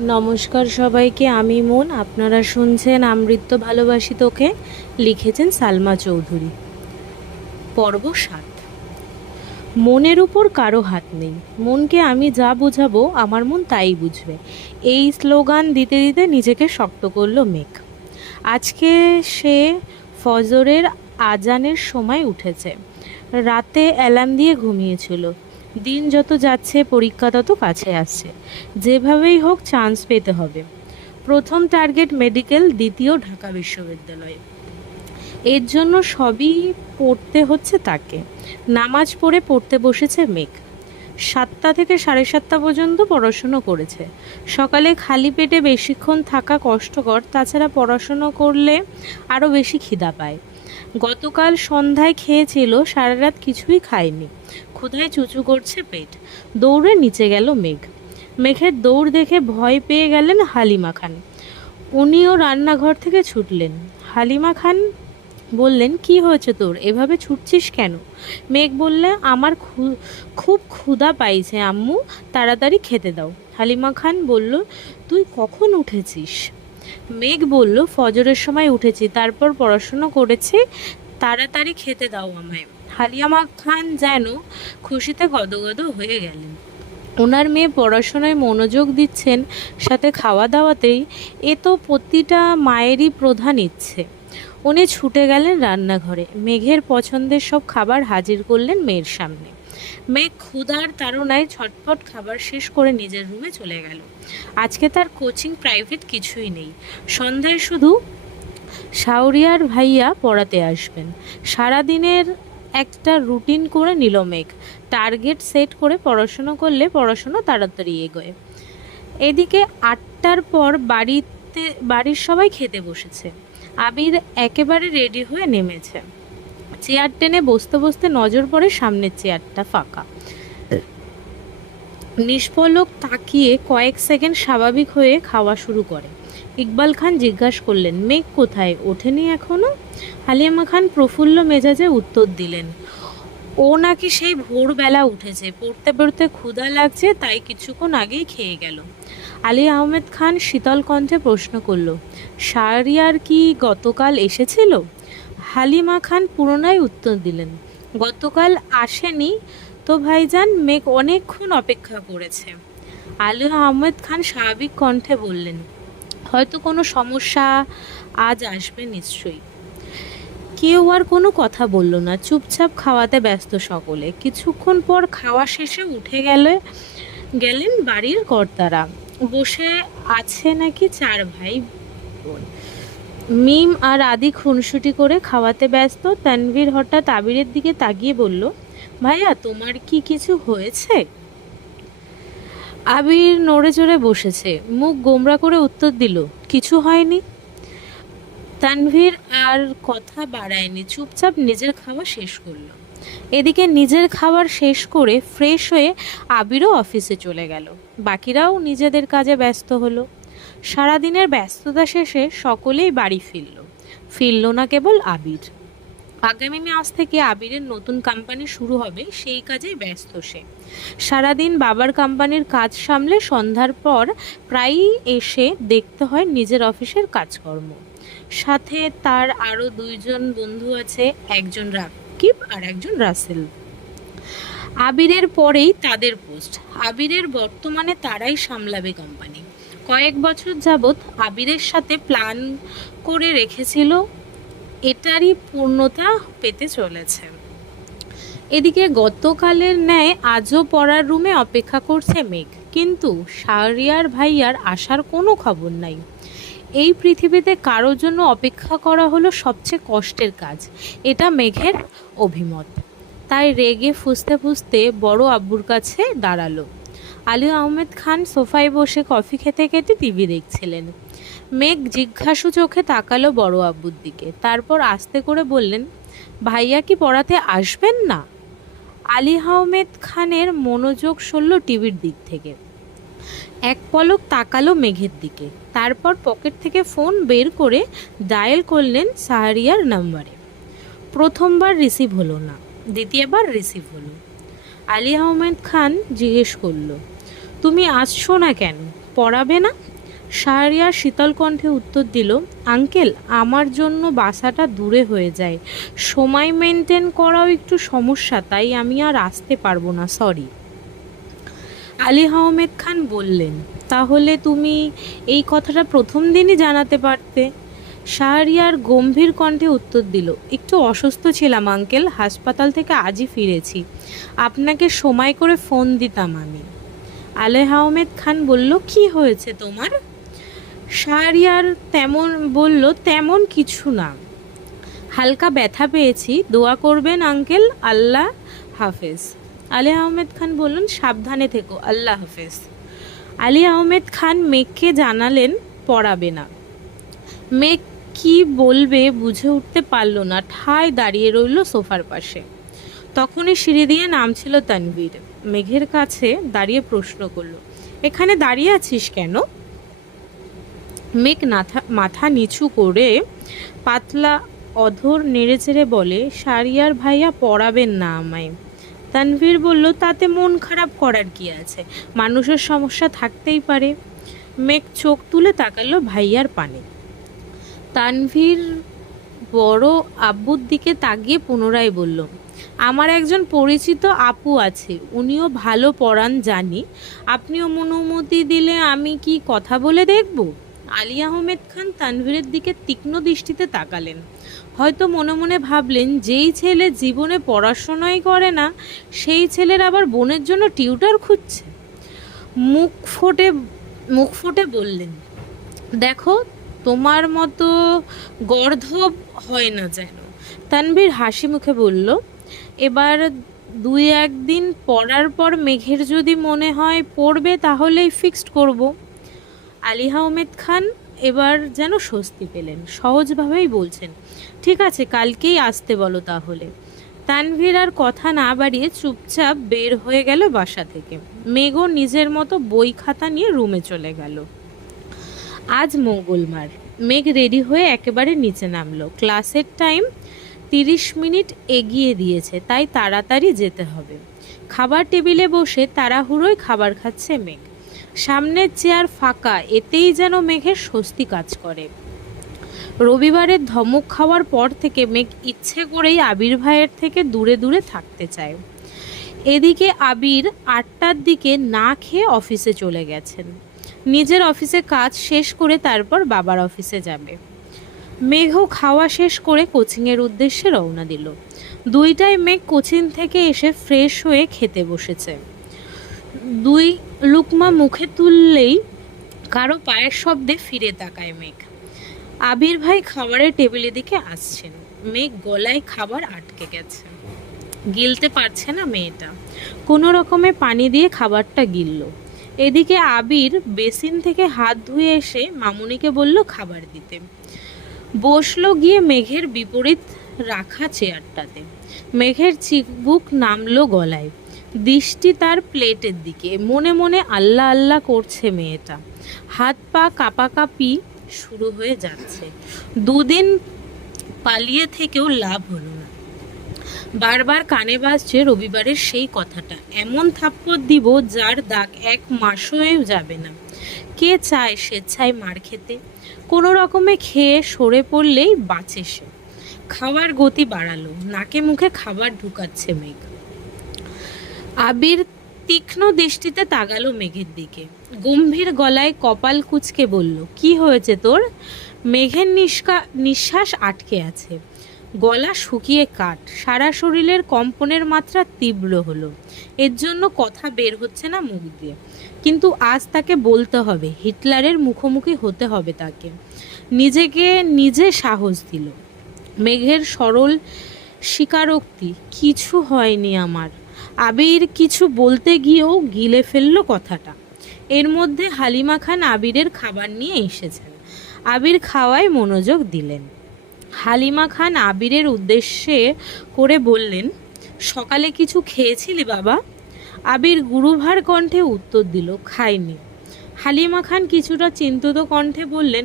নমস্কার সবাইকে, আমি মন। আপনারা শুনছেন আমৃত্য ভালোবাসি তোকে, লিখেছেন সালমা চৌধুরী। পর্ব 7। মনের উপর কারো হাত নেই, মনকে আমি যা বোঝাবো আমার মন তাই বুঝবে, এই স্লোগান দিতে দিতে নিজেকে শক্ত করল মেঘ। আজকে সে ফজরের আজানের সময় উঠেছে, রাতে অ্যালার্ম দিয়ে ঘুমিয়েছিল। দিন যত যাচ্ছে পরীক্ষা তত কাছে আসছে, যেভাবেই হোক চান্স পেতে হবে। প্রথম টার্গেট মেডিকেল, দ্বিতীয় ঢাকা বিশ্ববিদ্যালয়। এর জন্য সবই পড়তে হচ্ছে তাকে। নামাজ পড়তে বসেছে মেঘ। 7টা থেকে 7:30 পর্যন্ত পড়াশুনো করেছে। সকালে খালি পেটে বেশিক্ষণ থাকা কষ্টকর, তাছাড়া পড়াশুনো করলে আরও বেশি খিদা পায়। গতকাল সন্ধ্যায় খেয়েছিল, সারা রাত কিছুই খায়নি, ক্ষুধায় চুচু করছে পেট। দৌড়ে নিচে গেল মেঘ। মেঘের দৌড় দেখে ভয় পেয়ে গেলেন হালিমা খান। উনিও রান্নাঘর থেকে ছুটলেন। হালিমা খান বললেন, কি হয়েছে তোর, এভাবে ছুটছিস কেন? মেঘ বললে, আমার খুব ক্ষুধা পাইছে আম্মু, তাড়াতাড়ি খেতে দাও। হালিমা খান বলল, তুই কখন উঠেছিস? মেঘ বলল, ফজরের সময় উঠেছি, তারপর পড়াশুনো করেছি, তাড়াতাড়ি খেতে দাও আমায়। হালিমা খান যেন খুশিতে গদগদ হয়ে গেলেন। ওনার মেয়ে পড়াশোনায় মনোযোগ দিচ্ছেন, সাথে খাওয়া দাওয়াতেই, এ তো প্রতিটা মায়েরই প্রধান ইচ্ছে। উনি ছুটে গেলেন রান্নাঘরে, মেঘের পছন্দের সব খাবার হাজির করলেন মেয়ের সামনে। মেঘ ক্ষুধার তাড়নায় ছটফট খাবার শেষ করে নিজের রুমে চলে গেল। আজকে তার কোচিং প্রাইভেট কিছুই নেই, সন্ধ্যায় শুধু শাওরিয়ার ভাইয়া পড়াতে আসবেন। সারাদিনের একটা রুটিন করে নিল মেঘ। টার্গেট সেট করে পড়াশুনো করলে পড়াশুনো তাড়াতাড়ি এগোয়। এদিকে 8টার পর বাড়ির সবাই খেতে বসেছে। আবির একেবারে রেডি হয়ে নেমেছে। চেয়ার টেনে বসতে বসতে নজর পড়ে সামনের চেয়ারটা ফাঁকা। নিষ্পলক তাকিয়ে কয়েক সেকেন্ড স্বাভাবিক হয়ে খাওয়া শুরু করে। ইকবাল খান জিজ্ঞাসা করলেন, মেঘ কোথায়, ওঠেনি এখনো? হালিমা খান প্রফুল্ল মেজাজে উত্তর দিলেন, ও নাকি সেই ভোরবেলা উঠেছে, পড়তে পড়তে ক্ষুধা লাগছে, তাই কিছুক্ষণ আগেই খেয়ে গেল। আলী আহমেদ খান শীতল কণ্ঠে প্রশ্ন করল, শাহরিয়ার কি গতকাল এসেছিল? হালিমা খান পুনরায় উত্তর দিলেন, গতকাল আসেনি তো ভাইজান, মেঘ অনেকক্ষণ অপেক্ষা করেছে। আলী আহমেদ খান স্বাভাবিক কণ্ঠে বললেন, হয়তো কোনো সমস্যা, আজ আসবে নিশ্চয়ই। কেউ আর কোনো কথা বলল না, চুপচাপ খাওয়াতে ব্যস্ত সকলে। কিছুক্ষণ পর খাওয়া শেষে উঠে গেলেন বাড়ির কর্তারা। বসে আছে নাকি 4 ভাই বোন। মিম আর আদি খুনসুটি করে খাওয়াতে ব্যস্ত। তানভীর হঠাৎ আবিরের দিকে তাকিয়ে বলল, ভাইয়া তোমার কি কিছু হয়েছে? আবির নড়ে চড়ে বসেছে, মুখ গোমরা করে উত্তর দিল, কিছু হয়নি। তানভীর আর কথা বাড়ায়নি, চুপচাপ নিজের খাওয়া শেষ করলো। এদিকে নিজের খাবার শেষ করে ফ্রেশ হয়ে আবিরও অফিসে চলে গেল। বাকিরাও নিজেদের কাজে ব্যস্ত হলো। সারাদিনের ব্যস্ততা শেষে সকলেই বাড়ি ফিরল না কেবল আবির। আগামী মাস থেকে আবিরের নতুন কোম্পানি শুরু হবে, সেই কাজেই ব্যস্ত সে। সারাদিন বাবার কোম্পানির কাজ সামলে সন্ধ্যার পর প্রায়ই এসে দেখতে হয় নিজের অফিসের কাজকর্ম। সাথে তার আরও 2জন বন্ধু আছে, একজন রাকিব আর একজন রাসেল। আবিরের পরেই তাদের পোস্ট। আবিরের বর্তমানে তারাই সামলাবে কোম্পানি। কয়েক বছর যাবৎ আবিরের সাথে প্ল্যান করে রেখেছিল, এটারই পূর্ণতা পেতে চলেছে। এদিকে গতকালের ন্যায় আজও পড়ার রুমে অপেক্ষা করছে মেঘ, কিন্তু শাহরিয়ার ভাইয়ার আসার কোনো খবর নাই। এই পৃথিবীতে কারোর জন্য অপেক্ষা করা হলো সবচেয়ে কষ্টের কাজ, এটা মেঘের অভিমত। তাই রেগে ফুঁসতে ফুঁসতে বড় আব্বুর কাছে দাঁড়ালো। আলী আহমেদ খান সোফায় বসে কফি খেতে খেতে টিভি দেখছিলেন। মেঘ জিজ্ঞাসু চোখে তাকালো বড় আব্বুর দিকে, তারপর আস্তে করে বললেন, ভাইয়া কি পড়াতে আসবেন না? আলী আহমেদ খানের মনোযোগ সরল টিভির দিক থেকে। এক পলক তাকালো মেঘের দিকে, তারপর পকেট থেকে ফোন বের করে ডায়াল করলেন শাহরিয়ার নাম্বারে। প্রথমবার রিসিভ হলো না, দ্বিতীয়বার রিসিভ হলো। আলী আহমেদ খান জিজ্ঞেস করলো, তুমি আসছো না কেন, পড়াবে না? শাহরিয়ার শীতল কণ্ঠে উত্তর দিল, আঙ্কেল আমার জন্য বাসাটা দূরে হয়ে যায়, সময় মেনটেন করাও একটু সমস্যা, তাই আমি আর আসতে পারবো না, সরি। আলী আহমেদ খান বললেন, তাহলে তুমি এই কথাটা প্রথম দিনই জানাতে পারতে। শাহরিয়ার গম্ভীর কণ্ঠে উত্তর দিল, একটু অসুস্থ ছিলাম আঙ্কেল, হাসপাতাল থেকে আজই ফিরেছি, আপনাকে সময় করে ফোন দিতাম আমি। আলী আহমেদ খান বলল, কি হয়েছে তোমার? শাহরিয়ার তেমন কিছু না, হালকা ব্যথা পেয়েছি, দোয়া করবেন আঙ্কেল, আল্লাহ হাফেজ। আলী আহমেদ খান বললেন, সাবধানে থেকো, আল্লাহ হাফেজ। আলী আহমেদ খান মেঘকে জানালেন পড়াবে না। মেঘ কি বলবে বুঝে উঠতে পারল না, ঠায় দাঁড়িয়ে রইল সোফার পাশে। তখনই সিঁড়ি দিয়ে নামছিল তানভীর। মেঘের কাছে দাঁড়িয়ে প্রশ্ন করল, এখানে দাঁড়িয়ে আছিস কেন? মেঘ মাথা নিচু করে পাতলা অধর নেড়েচেড়ে বলে, শাহরিয়ার ভাইয়া পড়াবেন না আমায়। তানভীর বলল, তাতে মন খারাপ করার কি আছে, মানুষের সমস্যা থাকতেই পারে। মেঘ চোখ তুলে তাকালো ভাইয়ার পানে। তানভীর বড় আব্বুর দিকে তাকিয়ে পুনরায় বলল, আমার একজন পরিচিত আপু আছে, উনিও ভালো পড়ান জানি, আপনিও অনুমতি দিলে আমি কি কথা বলে দেখব? আলী আহমেদ খান তানভীরের দিকে তীক্ষ্ণ দৃষ্টিতে তাকালেন। হয়তো মনে মনে ভাবলেন, যেই ছেলে জীবনে পড়াশোনাই করে না সেই ছেলের আবার বোনের জন্য টিউটর খুঁজছে। মুখ ফুটে বললেন, দেখো তোমার মতো গর্ধব হয় না যেন। তানভীর হাসি মুখে বলল, এবার 2-1 দিন পড়ার পর মেঘের যদি মনে হয় পড়বে তাহলেই ফিক্সড করব। আলী আহমেদ খান এবার যেন স্বস্তি পেলেন, সহজভাবেই বলছেন, ঠিক আছে, কালকেই আসতে বলো তাহলে। তানভীর আর কথা না বাড়িয়ে চুপচাপ বের হয়ে গেল বাসা থেকে। মেঘও নিজের মতো বই খাতা নিয়ে রুমে চলে গেল। আজ মঙ্গলবার। মেঘ রেডি হয়ে একেবারে নিচে নামলো। ক্লাসের টাইম 30 মিনিট এগিয়ে দিয়েছে, তাই তাড়াতাড়ি যেতে হবে। খাবার টেবিলে বসে তাড়াহুড়োয় খাবার খাচ্ছে মেঘ। সামনের চেয়ার ফাঁকা, এতেই যেন মেঘের স্বস্তি কাজ করে। রবিবারের ধমক খাওয়ার পর থেকে মেঘ ইচ্ছে করেই আবির ভাইয়ের থেকে দূরে দূরে থাকতে চায়। এদিকে আবির 8টার দিকে না খেয়ে অফিসে চলে গেছেন। নিজের অফিসে কাজ শেষ করে তারপর বাবার অফিসে যাবে। মেঘও খাওয়া শেষ করে কোচিংয়ের উদ্দেশ্যে রওনা দিল। 2টায় মেঘ কোচিং থেকে এসে ফ্রেশ হয়ে খেতে বসেছে। 2 লুকমা মুখে তুললেই কারো পায়ের শব্দে ফিরে তাকায় মেঘ। আবির ভাই খাবারের টেবিলের দিকে আসছেন। মেঘ গলায় খাবার আটকে গেছে, গিলতে পারছে না মেয়েটা। কোনো রকমে পানি দিয়ে খাবারটা গিলল। এদিকে আবির বেসিন থেকে হাত ধুয়ে এসে মামুনিকে বলল খাবার দিতে। বসলো গিয়ে মেঘের বিপরীত রাখা চেয়ারটাতে। মেঘের চিকবুক নামলো গলায়, দৃষ্টি তার প্লেটের দিকে। মনে মনে আল্লাহ আল্লাহ করছে মেয়েটা। হাত পা কাঁপাকাঁপি শুরু হয়ে যাচ্ছে। 2 দিন পালিয়ে থেকেও লাভ হলো না। বারবার কানে বাজছে রবিবারের সেই কথাটা, এমন থাপ্পড় দিব যার দাগ 1 মাসও যাবে না। কে চায় স্বেচ্ছায় মার খেতে? কোনো রকমে খেয়ে সরে পড়লেই বাঁচে সে। খাওয়ার গতি বাড়ালো, নাকে মুখে খাবার ঢুকাচ্ছে মেঘ। আবির তীক্ষ্ণ দৃষ্টিতে তাকালো মেঘের দিকে, গম্ভীর গলায় কপাল কুঁচকে বলল, কি হয়েছে তোর? মেঘের নিঃশ্বাস আটকে আছে, গলা শুকিয়ে কাঠ, সারা শরীরের কম্পনের মাত্রা তীব্র হলো। এর জন্য কথা বের হচ্ছে না মুখ দিয়ে, কিন্তু আজ তাকে বলতে হবে, হিটলারের মুখোমুখি হতে হবে তাকে। নিজেকে নিজে সাহস দিল। মেঘের সরল স্বীকারোক্তি, কিছু হয়নি আমার। আবির কিছু বলতে গিয়েও গিলে ফেলল কথাটা। এর মধ্যে হালিমা খান আবিরের খাবার নিয়ে এসেছেন। আবির খাওয়ায় মনোযোগ দিলেন। হালিমা খান আবিরের উদ্দেশ্যে করে বললেন, সকালে কিছু খেয়েছিলি বাবা? আবির গুরুভার কণ্ঠে উত্তর দিল, খাইনি। হালিমা খান কিছুটা চিন্তিত কণ্ঠে বললেন,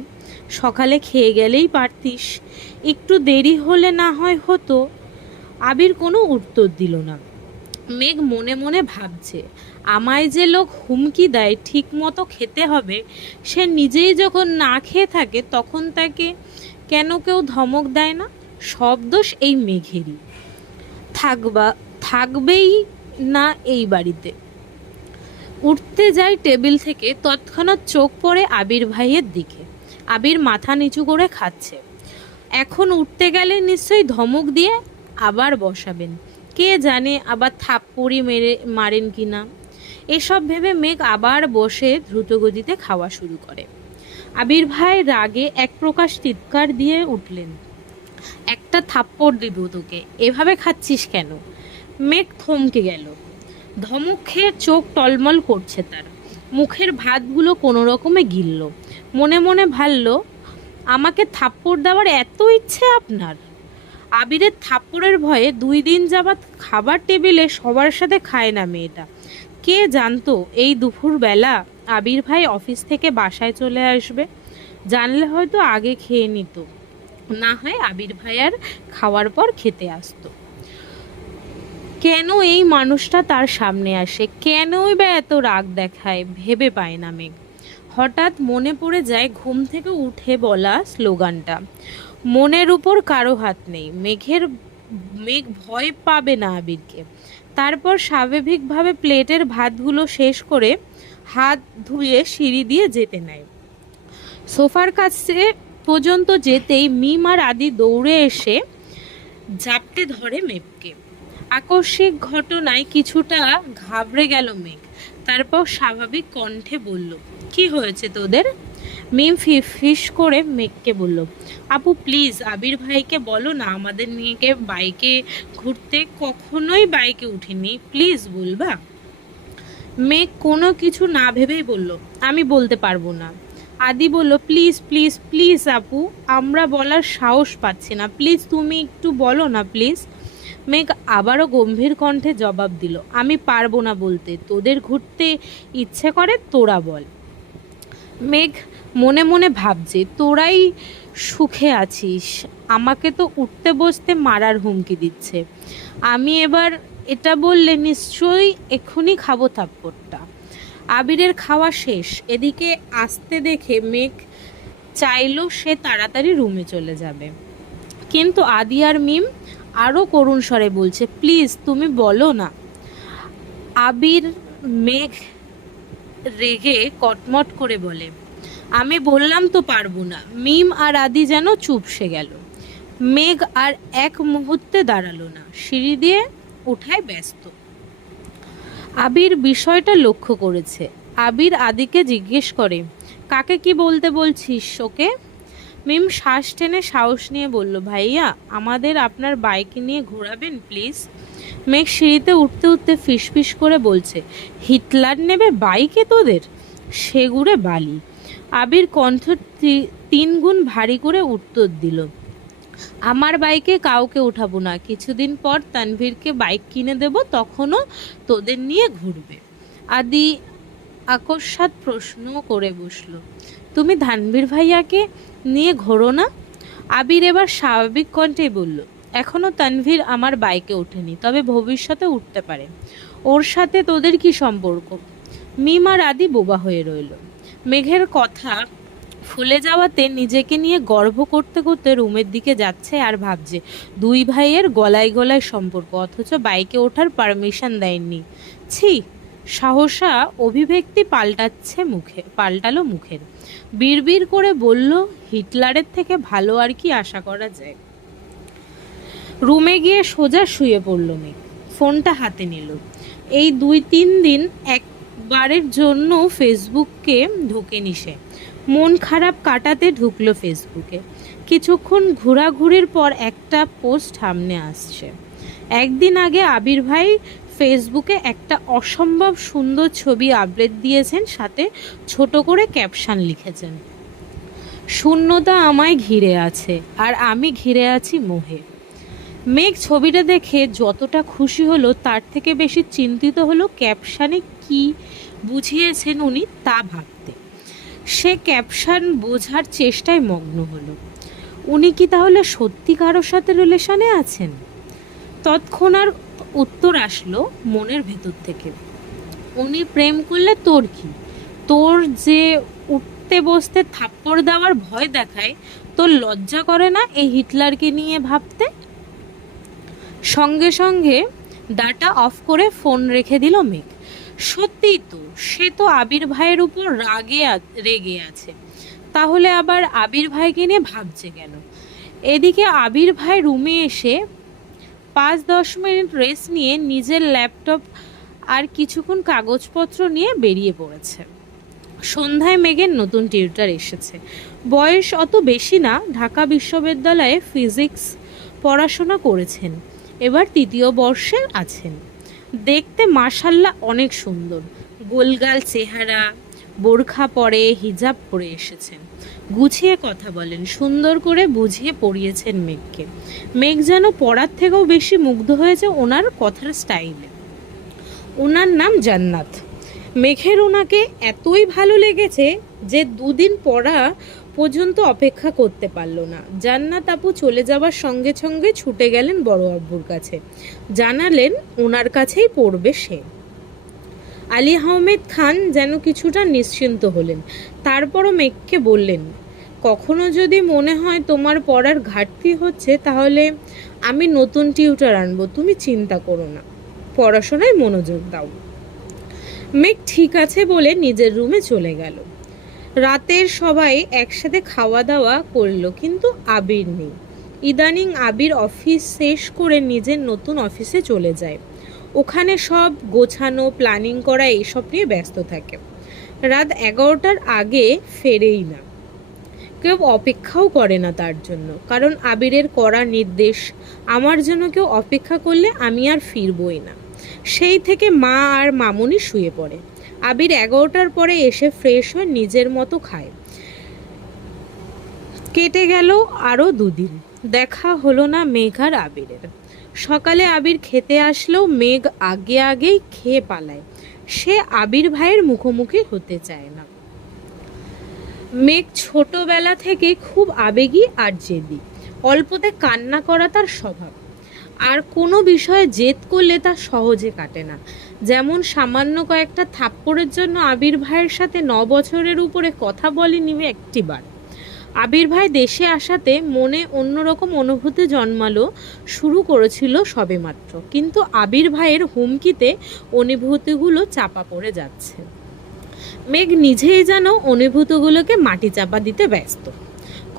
সকালে খেয়ে গেলেই পারতিস, একটু দেরি হলে না হয় হতো। আবির কোনো উত্তর দিল না। মেঘ মনে মনে ভাবছে, আমায় যে লোক হুমকি দেয় ঠিক মতো খেতে হবে, সে নিজেই যখন না খেয়ে থাকে তখন তাকে কেন কেউ ধমক দেয় না? সব দোষ এই মেঘেরই। থাকবেই না এই বাড়িতে। উঠতে যাই টেবিল থেকে, তৎক্ষণাৎ চোখ পড়ে আবির ভাইয়ের দিকে। আবির মাথা নিচু করে খাচ্ছে। এখন উঠতে গেলে নিশ্চয়ই ধমক দিয়ে আবার বসাবেন, কে জানে আবার থাপ্পড়ি মারেন কিনা। এসব ভেবে মেঘ আবার বসে দ্রুতগতিতে খাওয়া শুরু করে। আবির ভাই রাগে এক প্রকাশ চিৎকার দিয়ে উঠলেন, একটা থাপ্পড় দিব তোকে, এভাবে খাচ্ছিস কেন? মেঘ থমকে গেল। ধমক খেয়ে চোখ টলমল করছে তার। মুখের ভাতগুলো কোনো রকমে গিলল। মনে মনে ভাবল, আমাকে থাপ্পড় দেওয়ার এত ইচ্ছে আপনার? আবিরের থাপ্পড়ের ভয়ে 2 দিন যাবৎ খাবার টেবিলে সবার সাথে খায় না মেয়েটা। কে জানতো এই দুপুরবেলা আবির ভাই অফিস থেকে বাসায় চলে আসবে। জানলে হয়তো আগে খেয়ে নিত, না হয় আবির ভাই আর খাওয়ার পর খেতে আসতো। কেন এই মানুষটা তার সামনে আসে, কেনই বা এত রাগ দেখায়, ভেবে পায় না মেঘ। হঠাৎ মনে পড়ে যায় ঘুম থেকে উঠে বলা স্লোগানটা, মনের উপর কারো হাত নেই। মেঘ ভয় পাবে না আবিরকে। তারপর স্বাভাবিকভাবে প্লেটের ভাতগুলো শেষ করে হাত ধুয়ে সিঁড়ি দিয়ে যেতে নেয়। সোফার কাছে পর্যন্ত যেতেই মিম আর আদি দৌড়ে এসে জাপটে ধরে মেঘকে। আকস্মিক ঘটনায় কিছুটা ঘাবড়ে গেল মেঘ। তারপর স্বাভাবিক কণ্ঠে বলল, কি হয়েছে তোদের? মিম ফিস করে মেঘকে বলল, আপু প্লিজ আবির ভাইকে বলো না আমাদের নিয়ে বাইকে ঘুরতে। কখনোই বাইকে উঠিনি, প্লিজ বলবা। মেঘ কোনো কিছু না ভেবেই বলল, আমি বলতে পারবো না। আদি বলল, প্লিজ প্লিজ প্লিজ আপু, আমরা বলার সাহস পাচ্ছি না, প্লিজ তুমি একটু বলো না প্লিজ। মেঘ আবারও গম্ভীর কণ্ঠে জবাব দিল, আমি পারবো না বলতে। তোদের ঘুরতে ইচ্ছে করে তোরা বল। মেঘ মনে মনে ভাবছে, তোরাই সুখে আছিস, আমাকে তো উঠতে বসতে মারার হুমকি দিচ্ছে। আমি এবার এটা বললে নিশ্চয়ই এক্ষুনি খাবো থাপ্পড়টা। আবিরের খাওয়া শেষ। এদিকে আসতে দেখে মেঘ চাইলো সে তাড়াতাড়ি রুমে চলে যাবে, কিন্তু আদি আর মিম আরও করুণ স্বরে বলছে, প্লিজ তুমি বলো না। আবির মেঘ রেগে কটমট করে বলে, আমি বললাম তো পারবো না। মিম আর আদি যেন চুপসে গেল। মেঘ আর এক মুহূর্তে দাঁড়ালো না, সিঁড়ি দিয়ে ওঠায় ব্যস্ত। আবির বিষয়টা লক্ষ্য করেছে। আবির আদিকে জিজ্ঞেস করে, কাকে কি বলতে বলছিস ওকে? মিম শ্বাস টেনে সাহস নিয়ে বলল, ভাইয়া আমাদের আপনার বাইকে নিয়ে ঘোরাবেন প্লিজ। মেঘ সিঁড়িতে উঠতে উঠতে ফিসফিস করে বলছে, হিটলার নেবে বাইকে তোদের? সেগুড়ে বালি। আবির কণ্ঠ 3 গুণ ভারী করে উত্তর দিল, আমার বাইকে কাউকে উঠাবো না। কিছুদিন পর তানভীরকে বাইক কিনে দেব, তখনও তোদের নিয়ে ঘুরবে। আদি আকস্মাৎ প্রশ্ন করে বসল, তুমি তানভীর ভাইয়াকে নিয়ে ঘোরো না? আবির এবার স্বাভাবিক কণ্ঠেই বলল, এখনও তানভীর আমার বাইকে ওঠেনি, তবে ভবিষ্যতে উঠতে পারে। ওর সাথে তোদের কি সম্পর্ক? মিম আর আদি বোবা হয়ে রইল। মেঘের কথা ফুলে যাওয়াতে নিজেকে নিয়ে গর্ব করতে করতে রুমের দিকে যাচ্ছে আর ভাবছে, 2 ভাইয়ের গলায় গলায় সম্পর্ক, অথচ বাইকে ওঠার পারমিশন দেয়নি। ছি! সহসা অভিব্যক্তি পাল্টালো মুখের। বিড়বিড় করে বলল, হিটলারের থেকে ভালো আর কি আশা করা যায়। রুমে গিয়ে সোজা শুয়ে পড়ল মেঘ। ফোনটা হাতে নিল। এই 2-3 দিন একবারের জন্য ফেসবুকে ঢোকেনি সে। মন খারাপ কাটাতে ঢুকলো ফেসবুকে। কিছুক্ষণ ঘোরাঘুরির পর একটা পোস্ট সামনে আসছে। একদিন আগে আবির ভাই ফেসবুকে একটা অসম্ভব সুন্দর ছবি আপলোড দিয়েছেন, সাথে ছোট করে ক্যাপশন লিখেছেন, শূন্যতা আমায় ঘিরে আছে আর আমি ঘিরে আছি মোহে। মেঘ ছবিটা দেখে যতটা খুশি হলো তার থেকে বেশি চিন্তিত হলো ক্যাপশানে কি বুঝিয়েছেন উনি তা ভাবতে। সে ক্যাপশন বোঝার চেষ্টায় মগ্ন হলো। উনি কি তাহলে সত্যি কারোর সাথে রিলেশনে আছেন? তৎক্ষণাৎ উত্তর আসলো মনের ভেতর থেকে, উনি প্রেম করলে তোর কি? তোর যে উঠতে বসতে থাপ্পড় দেওয়ার ভয় দেখায়, তোর লজ্জা করে না এই হিটলারকে নিয়ে ভাবতে? সঙ্গে সঙ্গে ডাটা অফ করে ফোন রেখে দিল মেঘ। সত্যিই তো, সে তো আবির ভাইয়ের উপর রেগে আছে, তাহলে আবার আবির ভাইকে নিয়ে ভাবছে কেন? এদিকে আবির ভাই রুমে এসে 5-10 মিনিট রেস্ট নিয়ে নিজের ল্যাপটপ আর কিছুক্ষণ কাগজপত্র নিয়ে বেরিয়ে পড়েছে। সন্ধ্যায় মেঘের নতুন টিউটর এসেছে। বয়স অত বেশি না, ঢাকা বিশ্ববিদ্যালয়ে ফিজিক্স পড়াশোনা করেছেন, এবার 3য় বর্ষে আছেন। দেখতে মাশাল্লাহ অনেক সুন্দর, গোলগাল চেহারা, বোরখা পরে হিজাব পরে এসেছেন। গুছিয়ে কথা বলেন, সুন্দর করে বুঝিয়ে পড়িয়েছেন মেঘকে। মেঘ যেন পড়ার থেকেও বেশি মুগ্ধ হয়েছে ওনার কথার স্টাইলে। ওনার নাম জান্নাত। মেঘের ওনাকে এতই ভালো লেগেছে যে 2 দিন পড়া পর্যন্ত অপেক্ষা করতে পারল না। জান্নাত আপু চলে যাওয়ার সঙ্গে সঙ্গে ছুটে গেলেন বড় আব্বুর কাছে, জানালেন ওনার কাছেই পড়বে সে। আলী আহমেদ খান যেন কিছুটা নিশ্চিন্ত হলেন। তারপরও মেঘকে বললেন, কখনো যদি মনে হয় তোমার পড়ার ঘাটতি হচ্ছে তাহলে আমি নতুন টিউটর আনবো, তুমি চিন্তা করো না, পড়াশোনায় মনোযোগ দাও। মেঘ ঠিক আছে বলে নিজের রুমে চলে গেল। রাতের সবাই একসাথে খাওয়া দাওয়া করলো, কিন্তু আবির নেই। ইদানিং আবির অফিস শেষ করে নিজের নতুন অফিসে চলে যায়। ওখানে সব গোছানো, প্ল্যানিং করা এইসব নিয়ে ব্যস্ত থাকে। রাত 11টার আগে ফেরেই না, কেউ অপেক্ষাও করে না তার জন্য, কারণ আবিরের কড়া নির্দেশ, আমার জন্য কেউ অপেক্ষা করলে আমি আর ফিরবই না। সেই থেকে মা আর মামুনি শুয়ে পড়ে। আবির 11টার পরে এসে ফ্রেশ হয়ে নিজের মতো খায়। কেটে গেল আরও 2 দিন, দেখা হলো না মেঘ আর আবিরের। সকালে আবির খেতে আসলেও মেঘ আগেই খেয়ে পালায়। সে আবির ভাইয়ের মুখোমুখি হতে চায় না। মেঘ ছোটবেলা থেকে খুব আবেগী আর জেদি, অল্পতে কান্না করা তার স্বভাব। আর কোনো বিষয়ে জেদ করলে তা সহজে কাটে না। যেমন সামান্য কয়েকটা থাপ্পড়ের জন্য আবির ভাইয়ের সাথে 9 বছরের উপরে কথা বলেনি একটিবার। আবির ভাই দেশে আসাতে মনে অন্যরকম অনুভূতি জন্মালো শুরু করেছিল সবেমাত্র, কিন্তু আবির ভাইয়ের হুমকিতে অনুভূতিগুলো চাপা পড়ে যাচ্ছে। মেঘ নিজেই যেন অনুভূতিগুলোকে মাটি চাপা দিতে ব্যস্ত।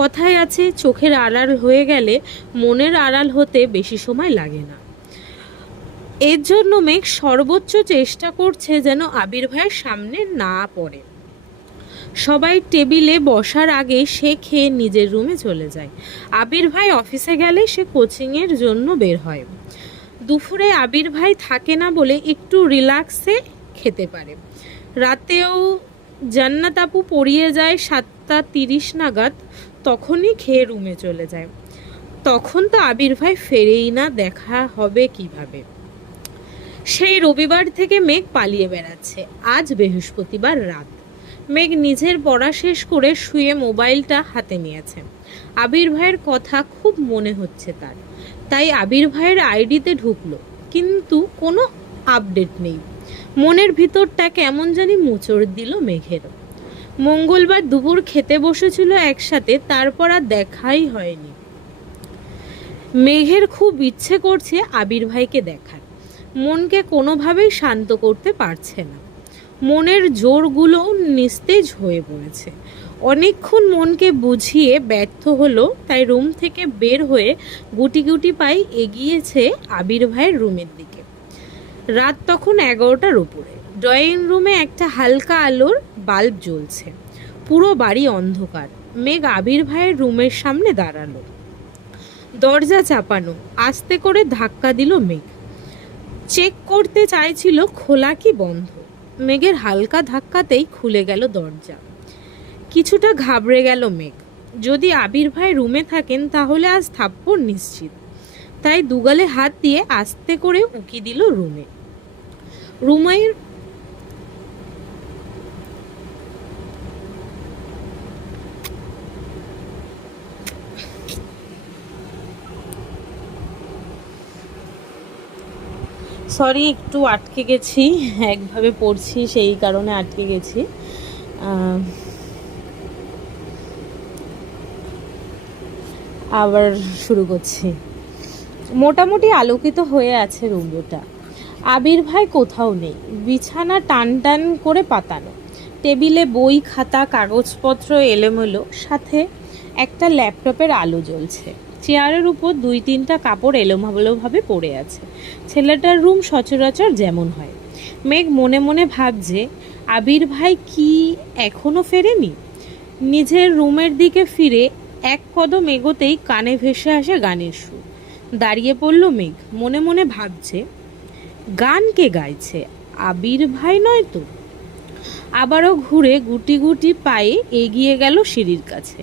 কথায় আছে, চোখের আড়াল হয়ে গেলে মনের আড়াল হতে বেশি সময় লাগে না। এর জন্য মেঘ সর্বোচ্চ চেষ্টা করছে যেন আবির ভাইয়ের সামনে না পড়ে। সবাই টেবিলে বসার আগে সে খেয়ে নিজের রুমে চলে যায়। আবির ভাই অফিসে গেলে সে কোচিংয়ের জন্য বের হয়। দুপুরে আবির ভাই থাকে না বলে একটু রিল্যাক্সে খেতে পারে। রাতেও জান্নাত আপু পড়িয়ে যায় 7টা 30 নাগাদ, তখনই খেয়ে রুমে চলে যায়। তখন তো আবির ভাই ফেরেই না, দেখা হবে কিভাবে? সেই রবিবার থেকে মেঘ পালিয়ে বেড়াচ্ছে। আজ বৃহস্পতিবার রাত। মেঘ নিজের পড়া শেষ করে শুয়ে মোবাইলটা হাতে নিয়েছে। আবির ভাইয়ের কথা খুব মনে হচ্ছে তার, তাই আবির ভাইয়ের আইডিতে ঢুকলো, কিন্তু কোনো আপডেট নেই। মনের ভিতরটা কেমন জানি মোচড় দিল মেঘের। মঙ্গলবার দুপুর খেতে বসেছিল একসাথে, তারপর আর দেখাই হয়নি। মেঘের খুব ইচ্ছে করছে আবির ভাইকে দেখার, মনকে কোনোভাবেই শান্ত করতে পারছে না। মনের জোরগুলো নিস্তেজ হয়ে পড়েছে। অনেকক্ষণ মনকে বুঝিয়ে ব্যর্থ হলো, তাই রুম থেকে বের হয়ে গুটি গুটি পায়ে এগিয়েছে আবির ভাইয়ের রুমের দিকে। রাত তখন 11টার উপরে। ড্রয়িং রুমে একটা হালকা আলোর বাল্ব জ্বলছে, পুরো বাড়ি অন্ধকার। মেঘ আবির ভাইয়ের রুমের সামনে দাঁড়ালো। দরজা চাপানো, আস্তে করে ধাক্কা দিল মেঘ। চেক করতে চাইছিল খোলা কি বন্ধ। মেঘের হালকা ধাক্কাতেই খুলে গেল দরজা। কিছুটা ঘাবড়ে গেল মেঘ। যদি আবির ভাই রুমে থাকেন তাহলে আজ থাপ্পড় নিশ্চিত। তাই দুগালে হাত দিয়ে আস্তে করে উকি দিল রুমের সরি, একটু আটকে গেছি, একভাবে পড়ছি সেই কারণে আটকে গেছি। আবার শুরু করছি। মোটামুটি আলোকিত হয়ে আছে রুমটা। আবির ভাই কোথাও নেই। বিছানা টান টান করে পাতানো, টেবিলে বই খাতা কাগজপত্র এলোমেলো, সাথে একটা ল্যাপটপের আলো জ্বলছে। চেয়ারের উপর 2-3টা কাপড় এলোমেলোভাবে পড়ে আছে। ছেলেটার রুম সচরাচর যেমন হয়। মেঘ মনে মনে ভাবছে, আবির ভাই কি এখনো ফেরেনি? নিজের রুমের দিকে ফিরে এক কদম এগোতেই কানে ভেসে আসে গানের সুর। দাঁড়িয়ে পড়ল মেঘ, মনে মনে ভাবছে, গান কে গাইছে? আবির ভাই নয় তো? আবারও ঘুরে গুটি গুটি পায়ে এগিয়ে গেল সিঁড়ির কাছে।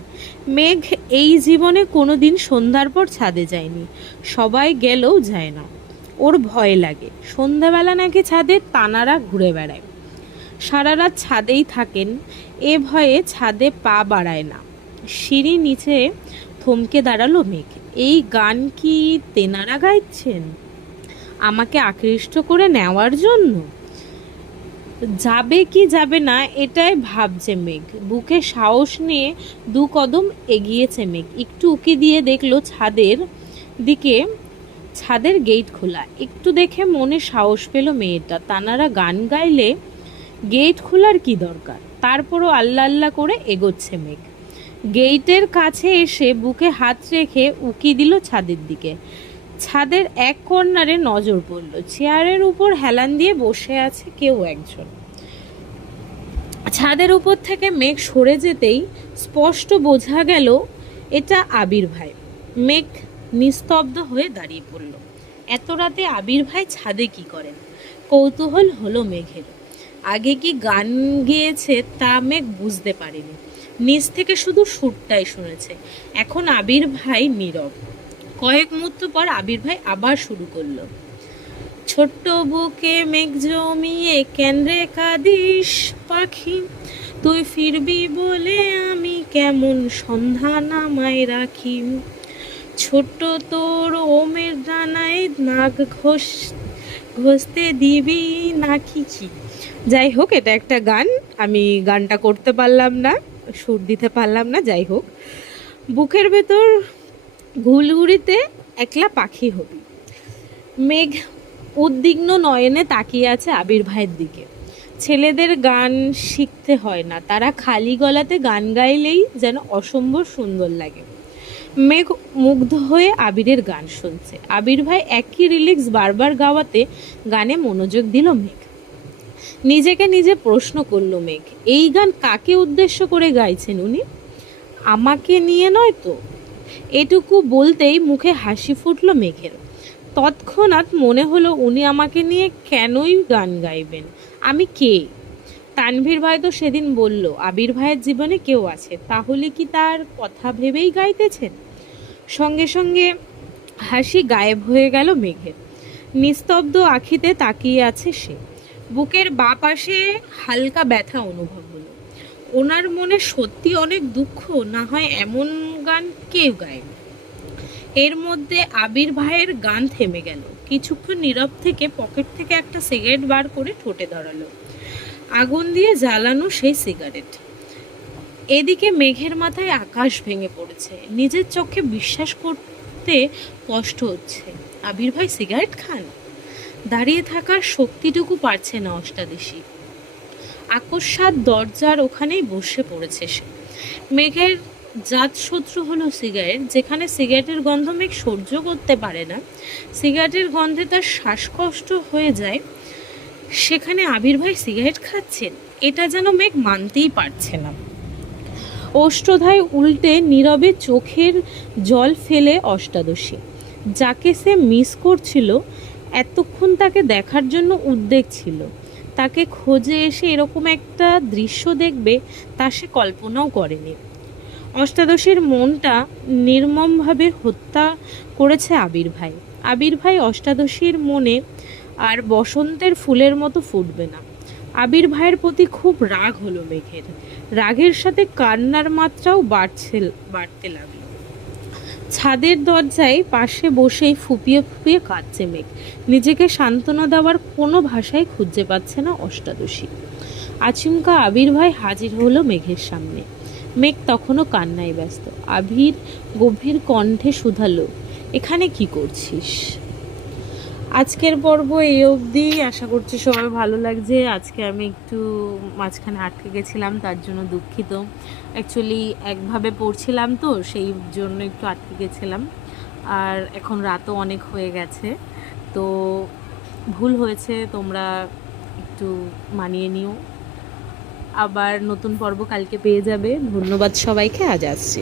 মেঘ এই জীবনে কোনোদিন সন্ধ্যার পর ছাদে যায়নি। সবাই গেলেও যায় না, ওর ভয় লাগে। সন্ধ্যাবেলা নাকি ছাদে তানারা ঘুরে বেড়ায়। সারা রাত ছাদেই থাকেন, এ ভয়ে ছাদে পা বাড়ায় না। সিঁড়ি নিচে থমকে দাঁড়ালো মেঘ। এই গান কি তেনারা গাইছেন আমাকে আকৃষ্ট করে নেওয়ার জন্য? যাবে কি যাবে না এটাই ভাবছে মেঘ। বুকে সাহস নিয়ে 2 কদম এগিয়েছে মেঘ। একটু উকি দিয়ে দেখলো দিকে ছাদের গেট খোলা। একটু দেখে মনে সাহস পেল মেয়েটা। তানারা গান গাইলে গেট খোলার কি দরকার? তারপরও আল্লাহ আল্লাহ করে এগোচ্ছে মেঘ। গেটের কাছে এসে বুকে হাত রেখে উকি দিল ছাদের দিকে। ছাদের এক কর্নারে নজর পড়ল, চেয়ারের উপর হেলান দিয়ে বসে আছে কেউ একজন। ছাদের উপর থেকে মেঘ সরে যেতেই স্পষ্ট বোঝা গেল এটা আবির ভাই। মেঘ নিস্তব্ধ হয়ে দাঁড়িয়ে পড়ল। এত রাতে আবির ভাই ছাদে কি করেন? কৌতূহল হলো মেঘের। আগে কি গান গেয়েছে তা মেঘ বুঝতে পারেনি, নিচ থেকে শুধু সুরটাই শুনেছে। এখন আবির ভাই নীরব। কয়েক মুহূর্ত পর আবির ভাই আবার শুরু করলো, ছোট্ট বুকে মেঘ জমিয়ে কেন রে কাঁদিস পাখি, তুই ফিরবি বলে আমি কেমন সন্ধ্যা নামায় রাখি, ছোট্ট তোর ওমের ডানায় নাক ঘষতে দিবি নাকি কি। যাই হোক, এটা একটা গান, আমি গানটা করতে পারলাম না, সুর দিতে পারলাম না। যাই হোক, বুকের ভেতর ঘুলঘুরিতে একলা পাখি হবি। মেঘ উদ্বিগ্ন নয়নে তাকিয়ে আছে আবির ভাইয়ের দিকে। ছেলেদের গান শিখতে হয় না, তারা খালি গলাতে গান গাইলেই যেন অসম্ভব সুন্দর লাগে। মেঘ মুগ্ধ হয়ে আবিরের গান শুনছে। আবির ভাই একই রিলিক্স বারবার গাওয়াতে গানে মনোযোগ দিল মেঘ। নিজেকে নিজে প্রশ্ন করলো মেঘ, এই গান কাকে উদ্দেশ্য করে গাইছেন উনি? আমাকে নিয়ে নয় তো? এটুকু বলতেই মুখে হাসি ফুটলো মেঘের। তৎক্ষণাৎ মনে হলো, উনি আমাকে নিয়ে কেনই গান গাইবেন? আমি কে? তানভীর ভাই তো সেদিন বলল আবির ভাইয়ের জীবনে কেউ আছে, তাহলে কি তার কথা ভেবেই গাইতেছেন? সঙ্গে সঙ্গে হাসি গায়েব হয়ে গেল মেঘের। নিস্তব্ধ আখিতে তাকিয়ে আছে সে। বুকের বাঁ পাশে হালকা ব্যথা অনুভব হলো। ওনার মনে সত্যি অনেক দুঃখ, না হয় এমন গান কেউ গায়। এর মধ্যে আবির ভাইয়ের গান থেমে গেল। কিছুক্ষণ নীরব থেকে পকেট থেকে একটা সিগারেট বার করে ঠোঁটে ধরালো। আগুন দিয়ে জ্বালানো সেই সিগারেট। এদিকে মেঘের মাথায় আকাশ ভেঙে পড়েছে। নিজের চোখে বিশ্বাস করতে কষ্ট হচ্ছে। আবির ভাই সিগারেট খান? দাঁড়িয়ে থাকার শক্তিটুকু পারছে না অষ্টাদশী। আকস্মাৎ দরজার ওখানেই বসে পড়েছে সে। মেঘের জাত শত্রু হলো সিগারেট। যেখানে সিগারেটের গন্ধ মেঘ সহ্য করতে পারে না, সিগারেটের গন্ধে তার শ্বাসকষ্ট হয়ে যায়, সেখানে আবির ভাই সিগারেট খাচ্ছেন, এটা যেন মেঘ মানতেই পারছে না। অষ্টধায় উল্টে নীরবে চোখের জল ফেলে অষ্টাদশী। যাকে সে মিস করছিল, এতক্ষণ তাকে দেখার জন্য উদ্বেগ ছিল, তাকে খোঁজে এসে এরকম একটা দৃশ্য দেখবে তা সে কল্পনাও করেনি। অষ্টাদশীর মনটা নির্মমভাবে হত্যা করেছে আবির ভাই। আবির ভাই অষ্টাদশীর মনে আর বসন্তের ফুলের মতো ফুটবে না। আবির ভাইয়ের প্রতি খুব রাগ হলো মেঘের। রাগের সাথে কান্নার মাত্রাও বাড়তে লাগলো। ছাদের দরজায় পাশে বসেই ফুপিয়ে ফুপিয়ে কাঁদছে মেঘ। নিজেকে সান্ত্বনা দেওয়ার কোনো ভাষাই খুঁজে পাচ্ছে না অষ্টাদশী। আচমকা আবির ভাই হাজির হলো মেঘের সামনে। মেঘ তখনও কান্নায় ব্যস্ত। আবির গভীর কণ্ঠে শুধালো, এখানে কি করছিস? আজকের পর্ব এই অবধি। আশা করছি সবাই ভালো লাগছে। আজকে আমি একটু মাঝখানে আটকে গেছিলাম, তার জন্য দুঃখিত। অ্যাকচুয়ালি একভাবে পড়ছিলাম তো, সেই জন্য একটু আটকে গেছিলাম। আর এখন রাতও অনেক হয়ে গেছে, তো ভুল হয়েছে, তোমরা একটু মানিয়ে নিও। আবার নতুন পর্ব কালকে পেয়ে যাবে। ধন্যবাদ সবাইকে, আজ আসছি।